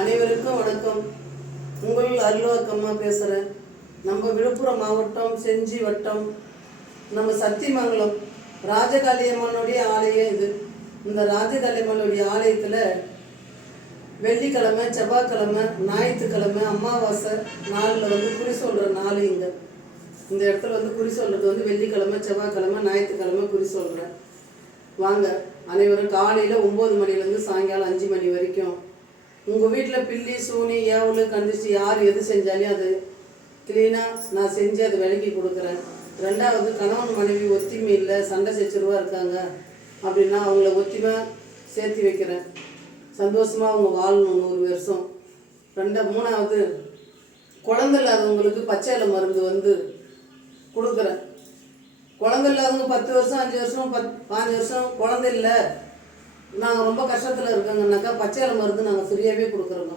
அனைவருக்கும் வணக்கம். உங்கள் அருள்வாக்கம்மா பேசுகிறேன். நம்ம விழுப்புரம் மாவட்டம் செஞ்சி வட்டம் நம்ம சத்தியமங்கலம் ராஜகாளியம்மனுடைய ஆலயம் இது. இந்த ராஜகாளியம்மனுடைய ஆலயத்தில் வெள்ளிக்கிழமை, செவ்வாய்க்கிழமை, ஞாயிற்றுக்கிழமை, அமாவாசை நாளில் குறி சொல்கிற நாள் இங்கே இந்த இடத்துல குறி சொல்கிறது வெள்ளிக்கிழமை, செவ்வாய்க்கிழமை, ஞாயிற்றுக்கிழமை குறி சொல்கிறேன். வாங்க அனைவரும் காலையில் 9 மணிலேருந்து சாயங்காலம் 5 மணி வரைக்கும் உங்கள் வீட்டில் பில்லி, சூனி, ஏவலு, கந்திச்சு யார் எது செஞ்சாலும் அது க்ளீனாக நான் செஞ்சு அதை விலக்கி கொடுக்குறேன். ரெண்டாவது, கணவன் மனைவி ஒத்திமை இல்லை, சண்டை சச்சரவாக இருக்காங்க அப்படின்னா அவங்கள ஒத்திமை சேர்த்து வைக்கிறேன். சந்தோஷமாக அவங்க வாழணும் 100 வருஷம். மூணாவது, குழந்தை இல்லாதவங்களுக்கு பச்சை இலை மருந்து கொடுக்குறேன். குழந்தை இல்லாதவங்க 10 வருஷம், 5 வருஷம், 5 வருஷம் குழந்தை இல்லை, நாங்கள் ரொம்ப கஷ்டத்தில் இருக்கோங்கன்னாக்கா பச்சை இலை மருந்து நாங்கள் ஃப்ரீயாகவே கொடுக்குறோங்க.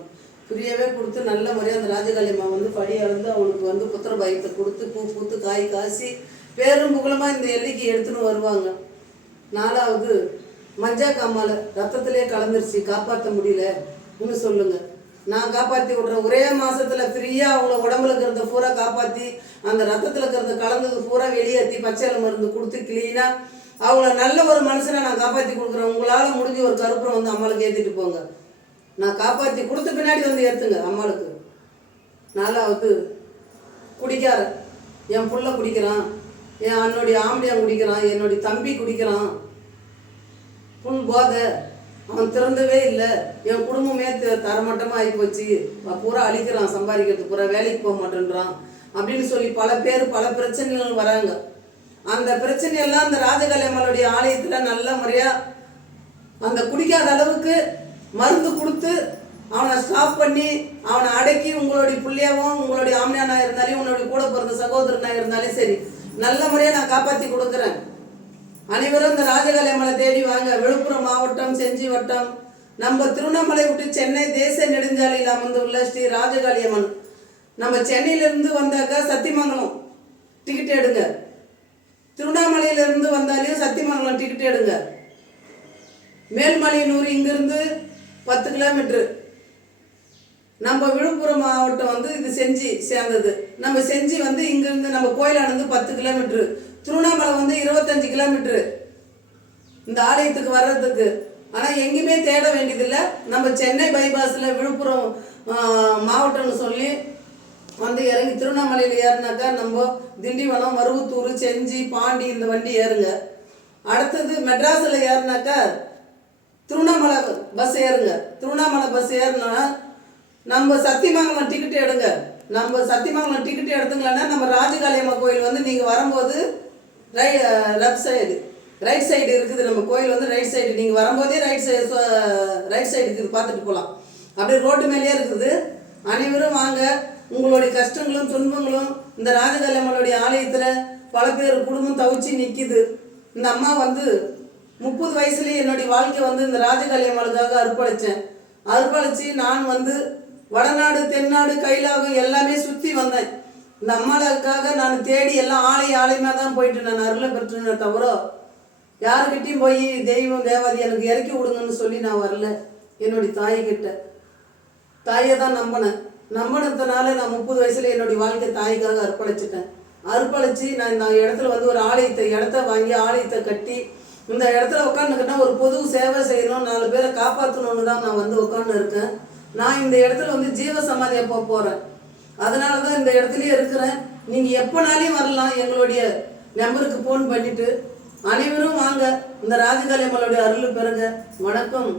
ஃப்ரீயாகவே கொடுத்து நல்ல முறையாக அந்த ராஜகாளியம்மா படி அளந்து அவளுக்கு புத்திர பயத்தை கொடுத்து பூ பூத்து காய் காசி பேரும் புகழமாக இந்த எல்லைக்கு எடுத்துன்னு வருவாங்க. 4வது, மஞ்சா காமாலை ரத்தத்திலே கலந்துருச்சு, காப்பாற்ற முடியல இன்னும் சொல்லுங்கள், நான் காப்பாற்றி விட்றேன். ஒரே மாதத்தில் ஃப்ரீயாக அவங்கள உடம்புல இருக்கிறத பூரா காப்பாற்றி அந்த ரத்தத்தில் இருக்கிறத கலந்தது பூரா வெளியேற்றி பச்சை இலை மருந்து கொடுத்து க்ளீனாக அவங்கள நல்ல ஒரு மனுஷனை நான் காப்பாற்றி கொடுக்குறேன். உங்களால் முடிஞ்ச ஒரு கருப்புறம் அம்மாளுக்கு ஏற்றிட்டு போங்க. நான் காப்பாற்றி கொடுத்த பின்னாடி ஏற்றுங்க அம்மாளுக்கு. 4வது, குடிக்கார என் புள்ள குடிக்கிறான், என்னுடைய ஆம்படியான் குடிக்கிறான், என்னுடைய தம்பி குடிக்கிறான், புல் போதை, அவன் திறந்தவே இல்லை, என் குடும்பமே தரமட்டமாக ஆகி போச்சு, பூரா அழிக்கிறான், சம்பாதிக்கிறது பூரா வேலைக்கு போக மாட்டேன்றான் அப்படின்னு சொல்லி பல பேர் பல பிரச்சனைகள் வராங்க. அந்த பிரச்சனையெல்லாம் அந்த ராஜகாளியம்மனுடைய ஆலயத்தில் நல்ல முறையாக அந்த குடிக்காத அளவுக்கு மருந்து கொடுத்து அவனை ஸ்டாப் பண்ணி அவனை அடக்கி உங்களுடைய பிள்ளையாவும் உங்களுடைய ஆம்னியானாக இருந்தாலும் உன்னுடைய கூட பிறந்த சகோதரனாக இருந்தாலும் சரி நல்ல முறையாக நான் காப்பாற்றி கொடுக்குறேன். அனைவரும் இந்த ராஜகாளியம்மனை தேடி வாங்க. விழுப்புரம் மாவட்டம் செஞ்சி வட்டம் நம்ம திருவண்ணாமலை விட்டு சென்னை தேசிய நெடுஞ்சாலையில் அமர்ந்துள்ள ஸ்ரீ ராஜகாளியம்மன். நம்ம சென்னையிலேருந்து வந்தாக்கா சத்தியமங்கலம் டிக்கெட் எடுங்க, திருவண்ணாமலையிலிருந்து வந்தாலையும் சத்தியமங்கலம் டிக்கெட் எடுங்க. மேல்மலையனூர் இங்கிருந்து 10 கிலோமீட்டரு. நம்ம விழுப்புரம் மாவட்டம் இது செஞ்சி சேர்ந்தது. நம்ம செஞ்சி இங்கிருந்து நம்ம கோயிலானது 10 கிலோமீட்டரு, திருவண்ணாமலை 25 கிலோமீட்டரு இந்த ஆலயத்துக்கு வர்றதுக்கு. ஆனால் எங்கேயுமே தேட வேண்டியதில்லை. நம்ம சென்னை பைபாஸில் விழுப்புரம் மாவட்டம்னு சொல்லி இறங்கி திருவண்ணாமலையில் ஏறினாக்கா நம்ம திண்டிவனம், மருவத்தூர், செஞ்சி, பாண்டி இந்த வண்டி ஏறுங்க. அடுத்தது மெட்ராஸில் ஏறினாக்கா திருவண்ணாமலை பஸ் ஏறுங்க. திருவண்ணாமலை பஸ் ஏறினா நம்ம சத்தியமங்கலம் டிக்கெட் எடுங்க. நம்ம சத்தியமங்கலம் டிக்கெட் எடுத்துங்களேன்னா நம்ம ராஜகாளியம்மா கோயில் நீங்கள் வரும்போது ரைட் சைடு இருக்குது. நம்ம கோயில் ரைட் சைடு, நீங்கள் வரும்போதே ரைட் சைடு இருக்குது, பார்த்துட்டு போகலாம். அப்படியே ரோட்டு மேலேயே இருக்குது. அனைவரும் வாங்க. உங்களுடைய கஷ்டங்களும் துன்பங்களும் இந்த ராஜகாளியம்மனுடைய ஆலயத்தில் பல பேர் குடும்பம் தவிச்சு நிற்கிது. இந்த அம்மா 30 வயசுலேயே என்னுடைய வாழ்க்கை இந்த ராஜகாளியம்மனுக்காக அர்ப்பணித்தேன். அர்ப்பணித்து நான் வடநாடு, தென்னாடு, கைலாகம் எல்லாமே சுற்றி வந்தேன். இந்த அம்மாவுக்காக நான் தேடி எல்லாம் ஆலயமாக தான் போயிட்டு நான் அருளை பெற்றுனே தவிர யாருக்கிட்டையும் போய் தெய்வம் தேவாதி எனக்கு இறக்கி விடுங்கன்னு சொல்லி நான் வரல. என்னுடைய தாய்கிட்ட தாயை தான் நம்பினதுனால நான் 30 வயசுல என்னுடைய வாழ்க்கை தாய்க்காக அர்ப்பணிச்சிட்டேன். அர்ப்பணித்து நான் இந்த இடத்துல ஒரு இடத்த வாங்கி ஆலயத்தை கட்டி இந்த இடத்துல உட்காந்துக்கிட்டா ஒரு பொது சேவை செய்யணும், 4 பேரை காப்பாற்றணும்னு தான் நான் உட்காந்து இருக்கேன். நான் இந்த இடத்துல ஜீவ சமாதியாக போக போகிறேன். அதனால தான் இந்த இடத்துலையே இருக்கிறேன். நீங்கள் எப்போனாலையும் வரலாம். எங்களுடைய நம்பருக்கு ஃபோன் பண்ணிவிட்டு அனைவரும் வாங்க, இந்த ராஜகாளியம்மனுடைய அருள் பெறுங்க. வணக்கம்.